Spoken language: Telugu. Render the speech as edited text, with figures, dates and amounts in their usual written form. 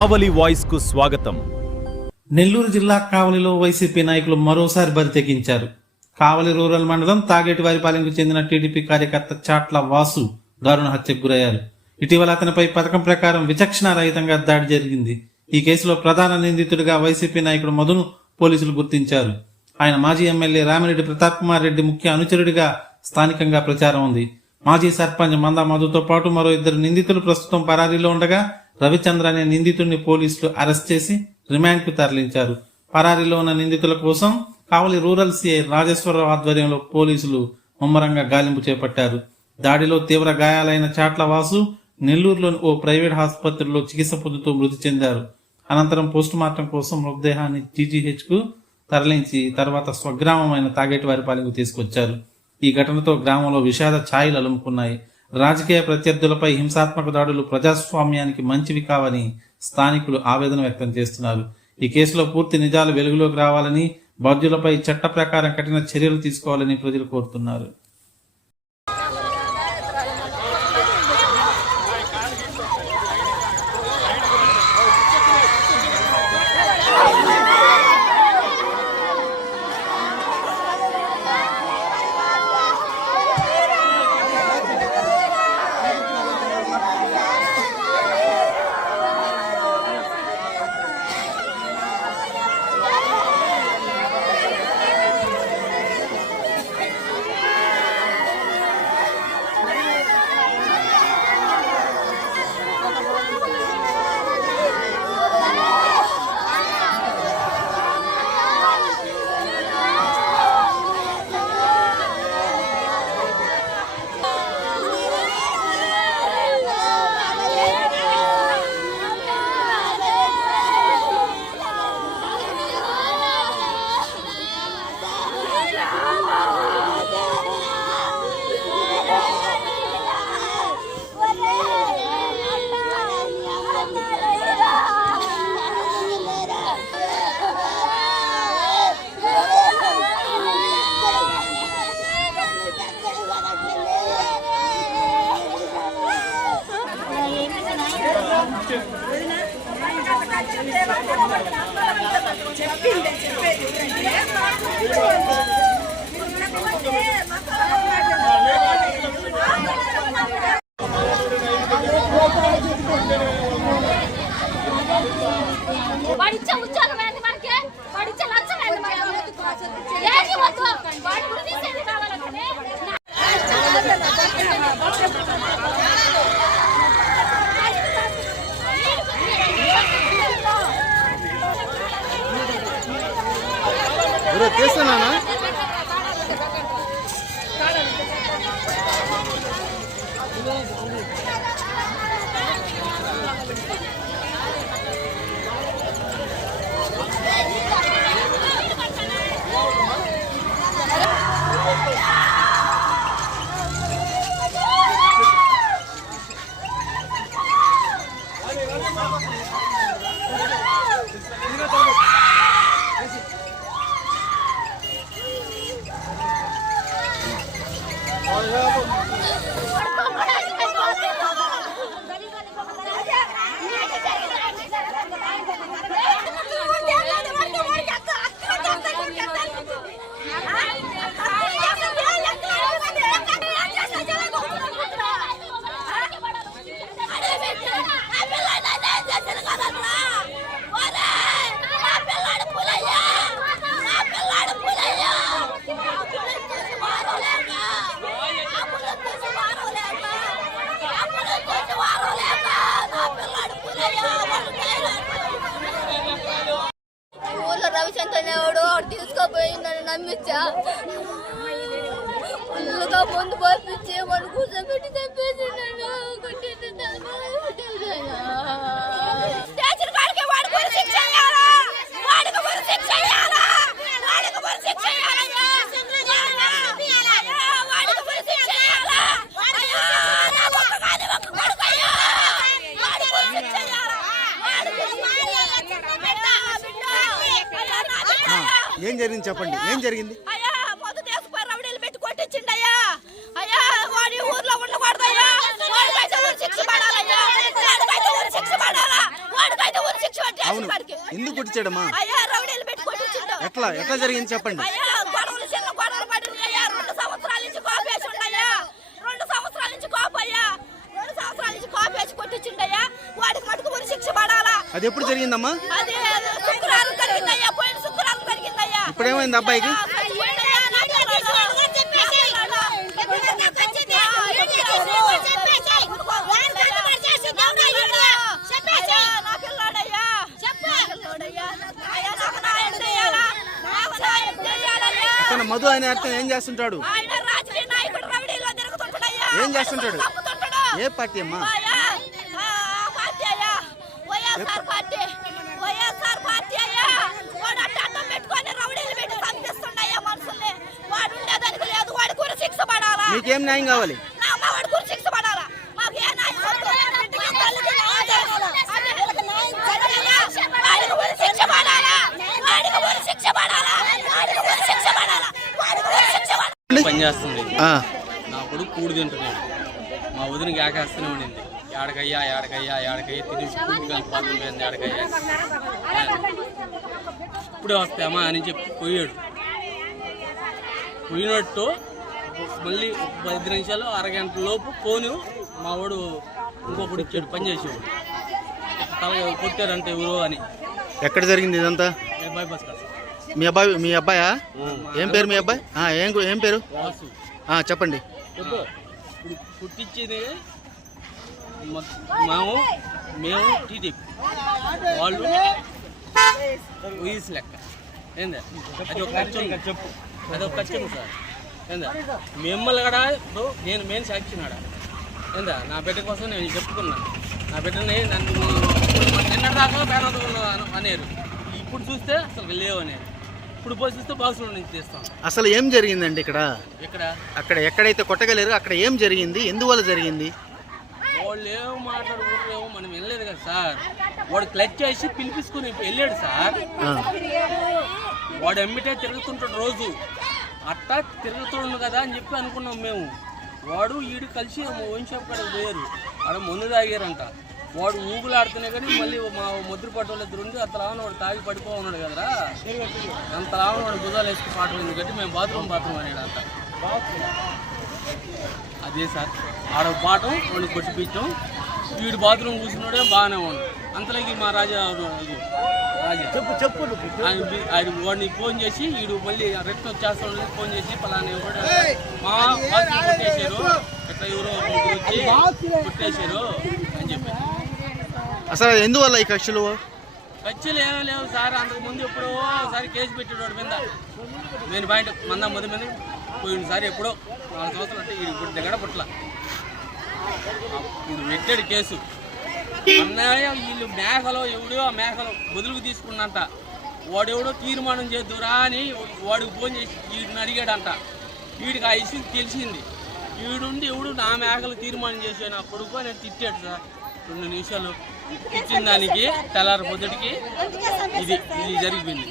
కావలి వాయిస్ కు స్వాగతం. నెల్లూరు జిల్లా కావలిలో వైసీపీ నాయకులు మరోసారి బరితెగించారు. కావలి రూరల్ మండలం తాగేటివారిపాలెంకు చెందిన టీడీపీ కార్యకర్త చాట్ల వాసు దారుణ హత్యకు గురయ్యారు. ఇటీవల అతనిపై పథకం ప్రకారం విచక్షణారహితంగా దాడి జరిగింది. ఈ కేసులో ప్రధాన నిందితుడిగా వైసీపీ నాయకుడు మధును పోలీసులు గుర్తించారు. ఆయన మాజీ ఎమ్మెల్యే రామిరెడ్డి ప్రతాప్ కుమార్ రెడ్డి ముఖ్య అనుచరుడిగా స్థానికంగా ప్రచారం ఉంది. మాజీ సర్పంచ్ మందా మధుతో పాటు మరో ఇద్దరు నిందితులు ప్రస్తుతం పరారీలో ఉండగా రవిచంద్ర అనే నిందితుడిని పోలీసులు అరెస్ట్ చేసి రిమాండ్ కు తరలించారు. పరారీలో ఉన్న నిందితుల కోసం కావలి రూరల్ సిఐ రాజేశ్వరరావు ఆధ్వర్యంలో పోలీసులు ముమ్మరంగా గాలింపు చేపట్టారు. దాడిలో తీవ్ర గాయాలైన చాట్ల వాసు నెల్లూరులోని ఓ ప్రైవేట్ ఆసుపత్రిలో చికిత్స పొందుతూ మృతి చెందారు. అనంతరం పోస్టుమార్టం కోసం మృతదేహాన్ని జీజీహెచ్ కు తరలించి తర్వాత స్వగ్రామమైన తాగేటివారిపాలెంకు తీసుకొచ్చారు. ఈ ఘటనతో గ్రామంలో విషాద ఛాయలు అలుముకున్నాయి. రాజకీయ ప్రత్యర్థులపై హింసాత్మక దాడులు ప్రజాస్వామ్యానికి మంచివి కావని స్థానికులు ఆవేదన వ్యక్తం చేస్తున్నారు. ఈ కేసులో పూర్తి నిజాలు వెలుగులోకి రావాలని, బాధ్యులపై చట్ట ప్రకారం కఠిన చర్యలు తీసుకోవాలని ప్రజలు కోరుతున్నారు. రవిచంద్రనేవాడు తీసుకోపోయిందని నమ్మించా ఫుల్గా ముందు పంపించి మన కూర్చోబెట్టి తెప్పేసి ఏం జరిగింది చెప్పండి, ఏం జరిగింది? అయ్యా పొద్దు తీసుకుపోయి రౌడీలు పెట్టి కొట్టించిండయ్యా. అయ్యా వాడి ఊర్లో ఉండకూడదయ్యా, వాడికైతే ఊరి శిక్ష పడాలయ్యా, వాడికైతే ఊరి శిక్ష పడాలా, వాడికైతే ఊరి అవును ఎందుకు కొట్టించాడమ్మా? అయ్యా రౌడీలు పెట్టి కొట్టించిండు. ఎట్లా జరిగింది చెప్పండి. అయ్యా గొడవలు చిన్న గొడవలు పడింది అయ్యా. 2 సంవత్సరాల నుంచి కోపేసి ఉండయ్యా. 2 సంవత్సరాల నుంచి కోపయ్యా. 2 సంవత్సరాల నుంచి కోపేసి కొట్టించిండయ్యా. వాడికి మటుకు ఉరి శిక్ష పడాలా. అది ఎప్పుడు జరిగిందమ్మా? అది శుక్రవారం జరిగిందయ్యా. పోయిన శుక్రవారం జరిగిందయ్యా. ఇప్పుడేమైంది అబ్బాయికి? అతను మధు అనే అర్థం ఏం చేస్తుంటాడు? ఆయన రాజకీయ నాయకుడు రౌడీలో తిరుగుతుంటాడయ్యా. ఏం చేస్తుంటాడు? తప్పుతుంటాడు. ఏ పార్టీ అమ్మా? పార్టీ అయ్యా. వైఎస్ఆర్ పార్టీ. వైఎస్ఆర్ పార్టీ అయ్యా. వాడు అడ్డం పెట్టుకొని రౌడీలు పెట్టి పంపిస్తుండయ్యా మనుషుల్ని. వాడు ఉండేదానికి లేదు. వాడి కూడా శిక్ష పడాలా. మీకేం న్యాయం కావాలి? వాడి కూడా శిక్ష పడాలా. మాకు ఏ న్యాయం వద్దు. వాడికి కూడా శిక్ష పడాలా. వాడికి కూడా శిక్ష పడాలా. వాడికి కూడా శిక్ష పడాలా. వాడికి కూడా శిక్ష పడాలా. పని చేస్తుంది. ఆ, నా కొడుకు కూడి తింటున్నాడు. మా వదినకి ఆకేస్తూనే ఉండింది. ఏడకయ్యా తిని స్కూల్కి వెళ్ళిపోతుంది ఏడకయ్యా ఇప్పుడే వస్తామా అని చెప్పి పోయినట్టు మళ్ళీ 10 నిమిషాలు అరగంట లోపు ఫోను మా వాడు ఇంకొకటి ఇచ్చాడు పని చేసేవాడు. తల కొట్టారంటే ఎవరో అని. ఎక్కడ జరిగింది ఇదంతా? బైపాస్ కాదు మీ అబ్బాయా? ఏం పేరు మీ అబ్బాయి? ఏం పేరు? వాసు. చెప్పండి. ఇప్పుడు కుట్టించేది మేము టీడీపీ వాళ్ళు వయసు లెక్క ఏందా అది ఒక ఖర్చు సార్ ఏందా మిమ్మల్ని కూడా ఇప్పుడు నేను మెయిన్ సాక్షినాడా ఏందా నా బిడ్డ కోసం నేను చెప్పుకున్నాను. నా బిడ్డని నన్ను నిన్నటిదాకా పేదలు అనేరు. ఇప్పుడు చూస్తే అసలు లేవు అనేది. ఇప్పుడు పోయి చూస్తే బాక్సులో నుంచి తీస్తాం. అసలు ఏం జరిగిందండి ఇక్కడ? అక్కడ ఎక్కడైతే కొట్టగలేరు అక్కడ ఏం జరిగింది? ఎందువల్ల జరిగింది? వాళ్ళు ఏమో మాట్లాడుకుంటారేమో మనం వెళ్ళలేదు కదా సార్. వాడు క్లచ్ చేసి పిలిపించుకుని వెళ్ళాడు సార్. వాడు ఎమ్మిటే తిరుగుతుంటాడు రోజు. అట్టా తిరుగుతుండు కదా అని చెప్పి అనుకున్నాం మేము. వాడు ఈడు కలిసి ఓన్ షాప్ కాడికి పోయారు. ఆడ మందు తాగారంట. వాడు ఊగులాడుతున్నా కానీ మళ్ళీ మా ముద్ర పట్టుల ఇద్దరు ఉండి అంతలాగా వాడు తాగి పడిపో ఉన్నాడు కదరా. అంతలాగా వాడు భుజాలు వేసుకుని పాటలు ఎందుకంటే మేము బాత్రూమ్ అనేడు అంట. అదే సార్ ఆడ పాఠం వాడిని కొట్టిపించాం. వీడు బాత్రూమ్ కూర్చున్నాడే బాగానే ఉన్నాడు. అంతలోకి మా రాజా ఆయన వాడిని ఫోన్ చేసి వీడు మళ్ళీ రెస్ట్ వచ్చేస్తాడు. ఫోన్ చేసి పలానా మా బాత్రూమ్ కొట్టేశారు, ఇట్లా ఎవరో వచ్చి కొట్టేశారు అని చెప్పి. అసలు ఎందువల్ల ఈ కక్షలు ఏమీ లేవు సార్. అంతకు ముందు ఎప్పుడో ఒకసారి కేసు పెట్టాడు వాడి మీద. నేను బయట మొదటి మీద పోయినసారి ఎప్పుడో 4 సంవత్సరాలు అంటే వీడు ఇప్పుడు దగ్గర పుట్ల ఇప్పుడు పెట్టాడు కేసు. అన్నయ్య వీళ్ళు మేకలో ఎవడో ఆ మేకలో బదులుకు తీసుకున్నంట. వాడెవడో తీర్మానం చేద్దురా అని వాడికి ఫోన్ చేసి వీడిని అడిగాడంట. వీడికి ఆ ఇష్యూ తెలిసింది. వీడుండి ఎవడు నా మేకలు తీర్మానం చేశాను ఆ కొడుకు నేను తిట్టాడు సార్. 2 నిమిషాలు ఇచ్చిన దానికి తెల్లారి పొద్దుటికి ఇది జరిగిపోయింది.